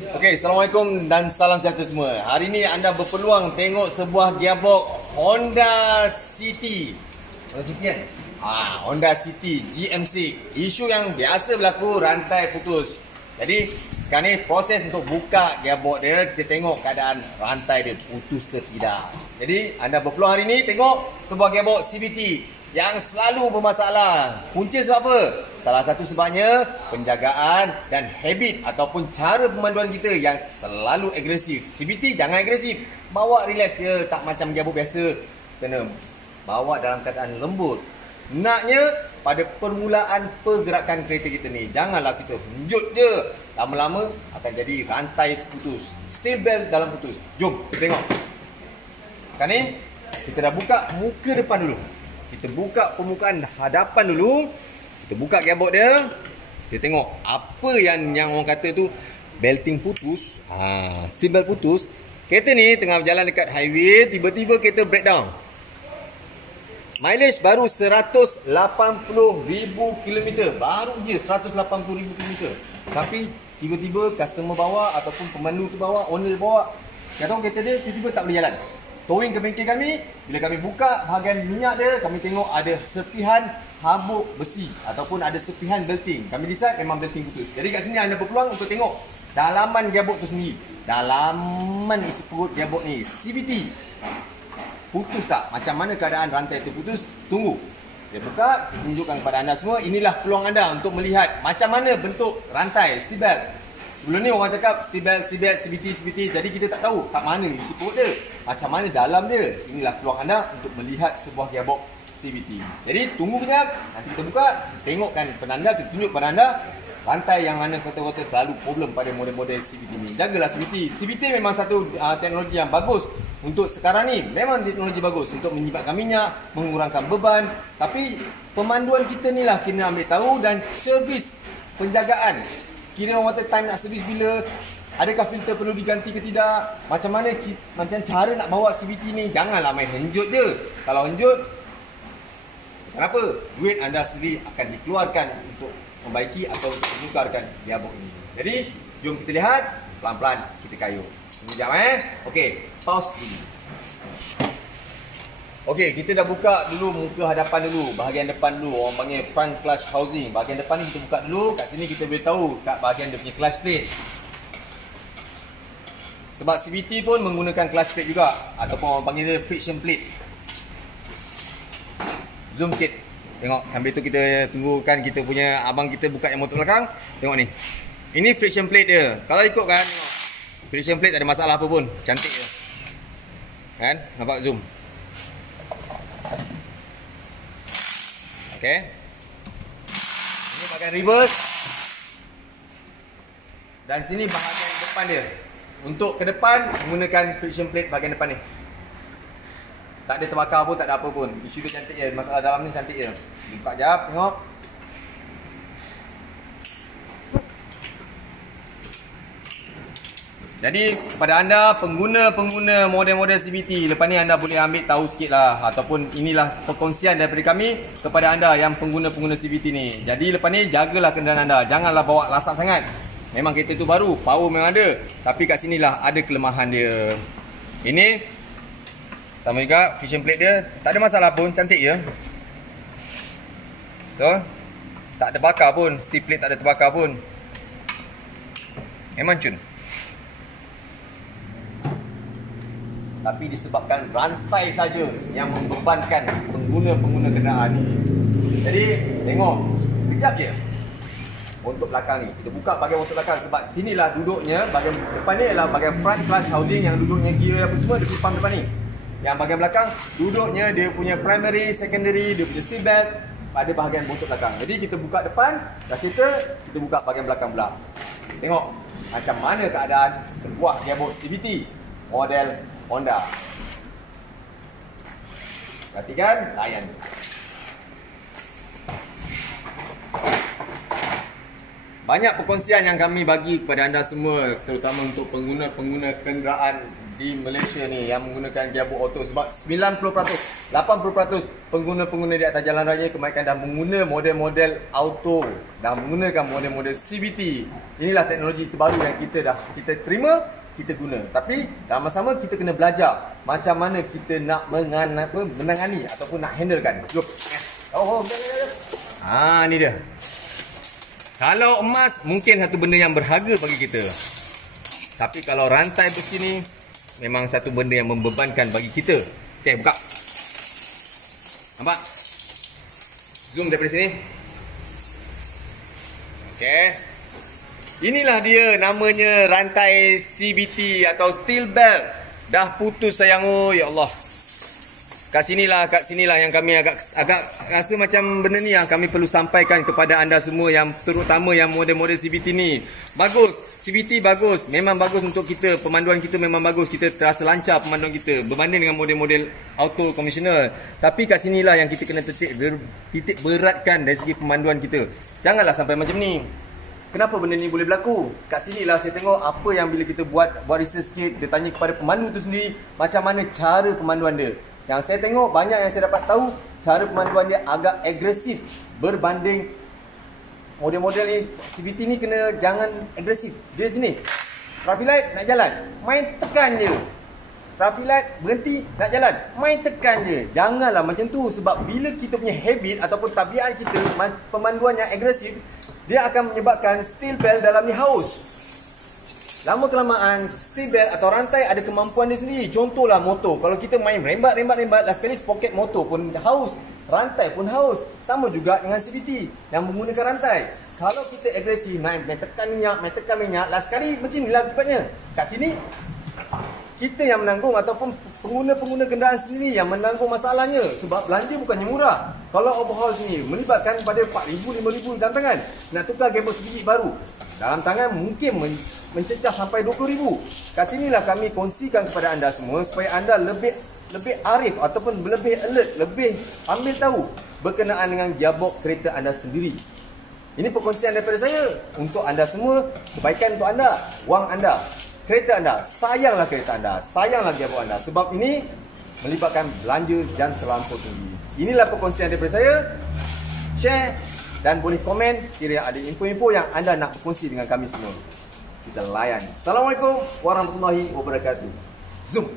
Okey, Assalamualaikum dan salam sejahtera semua. Hari ini anda berpeluang tengok sebuah gearbox Honda City. Honda City kan? Honda City GM6. Isu yang biasa berlaku, rantai putus. Jadi sekarang ni proses untuk buka gearbox dia, kita tengok keadaan rantai dia putus ke tidak. Jadi anda berpeluang hari ini tengok sebuah gearbox CVT yang selalu bermasalah. Punca sebab apa? Salah satu sebabnya penjagaan dan habit ataupun cara pemanduan kita yang terlalu agresif. CVT jangan agresif, bawa relax je, tak macam gearbox biasa. Kena bawa dalam keadaan lembut. Naknya pada permulaan pergerakan kereta kita ni, janganlah kita henjut je. Lama-lama akan jadi rantai putus, steel belt dalam putus. Jom kita tengok. Sekarang ni kita dah buka muka depan dulu. Kita buka permukaan hadapan dulu. Kita buka gearbox dia. Kita tengok apa yang orang kata tu belting putus. Steel belt putus. Kereta ni tengah berjalan dekat highway, tiba-tiba kereta breakdown. Mileage baru 180,000 km. Baru je 180,000 km. Tapi tiba-tiba customer bawa ataupun pemandu tu bawa, owner bawa, kata kereta dia tiba-tiba tak boleh jalan. Towing ke bengkel kami, bila kami buka bahagian minyak dia, kami tengok ada serpihan habuk besi ataupun ada serpihan belting. Kami decide memang belting putus. Jadi kat sini anda berpeluang untuk tengok dalaman gearbox tu sendiri. Dalaman isi perut gearbox ni, CVT. Putus tak? Macam mana keadaan rantai tu putus? Tunggu. Dia buka, tunjukkan kepada anda semua. Inilah peluang anda untuk melihat macam mana bentuk rantai steel belt. Sebelum ni orang cakap steel belt, CVT. Jadi kita tak tahu kat mana isi perut dia, macam mana dalam dia. Inilah peluang anda untuk melihat sebuah gearbox CVT. Jadi tunggu kejap, nanti kita buka, tengokkan penanda, kita tunjuk pada anda rantai yang mana kata-kata terlalu problem pada model-model CVT ni. Jagalah CVT. CVT memang satu teknologi yang bagus untuk sekarang ni. Memang teknologi bagus untuk menyibakkan minyak, mengurangkan beban. Tapi pemanduan kita ni lah kena ambil tahu, dan servis penjagaan. Kira orang kata time nak servis bila, adakah filter perlu diganti ke tidak, macam mana macam cara nak bawa CVT ni. Janganlah main henjut je. Kalau henjut, kenapa? Duit anda sendiri akan dikeluarkan untuk membaiki atau menukarkan gearbox ini. Jadi jom kita lihat, pelan-pelan kita kayuh. Sekejap Okey, pause dulu. Okey, kita dah buka dulu muka hadapan dulu, bahagian depan dulu, orang panggil front clutch housing. Bahagian depan ni kita buka dulu. Kat sini kita boleh tahu kat bahagian dia punya clutch plate. Sebab CVT pun menggunakan clutch plate juga, ataupun orang panggil dia friction plate. Zoom sikit. Tengok, sambil tu kita tunggukan kita punya abang kita buka yang motor belakang. Tengok ni. Ini friction plate dia. Kalau ikutkan, tengok. Friction plate tak ada masalah apa pun. Cantik je. Kan? Nampak zoom. Okey. Ini bahagian reverse. Dan sini bahagian depan dia. Untuk ke depan menggunakan friction plate bahagian depan ni. Tak ada terbakar pun, tak ada apa pun. Isu dia cantik je. Masalah dalam ni cantik je. Buka jap, tengok. Jadi kepada anda pengguna model-model CVT, lepas ni anda boleh ambil tahu sikit lah, ataupun inilah perkongsian daripada kami kepada anda yang pengguna-pengguna CVT ni. Jadi lepas ni jagalah kenderaan anda, janganlah bawa lasak sangat. Memang kereta tu baru, power memang ada, tapi kat sinilah ada kelemahan dia. Ini sama juga friction plate dia, tak ada masalah pun, cantik je. Betul? Tak terbakar pun, steel plate tak ada terbakar pun. Memang cun. Tapi disebabkan rantai saja yang membebankan pengguna-pengguna kenderaan ni. Jadi tengok, sekejap je bontot belakang ni. Kita buka bahagian bontot belakang sebab sinilah duduknya. Bahagian depan ni adalah bahagian front clutch housing, yang duduknya gear apa semua, dia pump depan ni. Yang bahagian belakang duduknya dia punya primary, secondary, dia punya steel belt pada bahagian bontot belakang. Jadi kita buka depan, dah settle, kita buka bahagian belakang pula. Tengok macam mana keadaan sebuah gearbox CVT model Honda. Perhatikan, layan. Banyak perkongsian yang kami bagi kepada anda semua, terutama untuk pengguna-pengguna kenderaan di Malaysia ni yang menggunakan gearbox auto, sebab 90%, 80% pengguna-pengguna di atas jalan raya kebanyakan dah menggunakan model-model auto, dah menggunakan model-model CVT. Inilah teknologi terbaru yang kita terima, kita guna. Tapi sama-sama kita kena belajar macam mana kita nak menangani ataupun nak handlekan. Jom. Ni dia. Kalau emas mungkin satu benda yang berharga bagi kita. Tapi kalau rantai besi ni memang satu benda yang membebankan bagi kita. Okey, buka. Nampak? Zoom daripada sini. Okey. Inilah dia namanya rantai CVT atau steel belt. Dah putus sayang, oh ya Allah. Kat sinilah yang kami agak rasa macam benda ni yang kami perlu sampaikan kepada anda semua, yang terutama yang model-model CVT ni. Bagus, CVT bagus, memang bagus untuk kita, pemanduan kita memang bagus, kita terasa lancar pemanduan kita berbanding dengan model-model auto konvensional. Tapi kat sinilah yang kita kena titik beratkan dari segi pemanduan kita. Janganlah sampai macam ni. Kenapa benda ni boleh berlaku? Kat sinilah saya tengok apa yang bila kita buat research sikit, kita tanya kepada pemandu tu sendiri macam mana cara pemanduan dia. Yang saya tengok banyak yang saya dapat tahu cara pemanduan dia agak agresif berbanding model-model ni. CVT ni kena jangan agresif. Dia jenis traffic light nak jalan, main tekan je. Traffic light berhenti nak jalan, main tekan je. Janganlah macam tu, sebab bila kita punya habit ataupun tabiat kita pemanduan yang agresif, dia akan menyebabkan steel belt dalam ni haus. Lama kelamaan steel belt atau rantai ada kemampuan dia sendiri. Contohlah motor, kalau kita main rembat, last sekali sprocket motor pun haus, rantai pun haus. Sama juga dengan CVT yang menggunakan rantai. Kalau kita agresif, main tekan minyak, last sekali macam inilah akibatnya. Kat sini kita yang menanggung ataupun pengguna-pengguna kenderaan sendiri yang menanggung masalahnya, sebab belanja bukannya murah. Kalau overhaul sini melibatkan pada 4,000, 5,000 dalam tangan. Nak tukar gearbox sebiji baru dalam tangan mungkin mencecah sampai 20,000. Kat sinilah kami kongsikan kepada anda semua supaya anda lebih arif ataupun lebih alert, lebih ambil tahu berkenaan dengan gearbox kereta anda sendiri. Ini perkongsian daripada saya untuk anda semua, kebaikan untuk anda, wang anda, kereta anda. Sayanglah kereta anda, sayanglah gearbox anda, sebab ini melibatkan belanja yang terlampau tinggi. Inilah perkongsian daripada saya. Share dan boleh komen sekiranya ada info-info yang anda nak berkongsi dengan kami semua. Kita layan. Assalamualaikum warahmatullahi wabarakatuh. Zoom.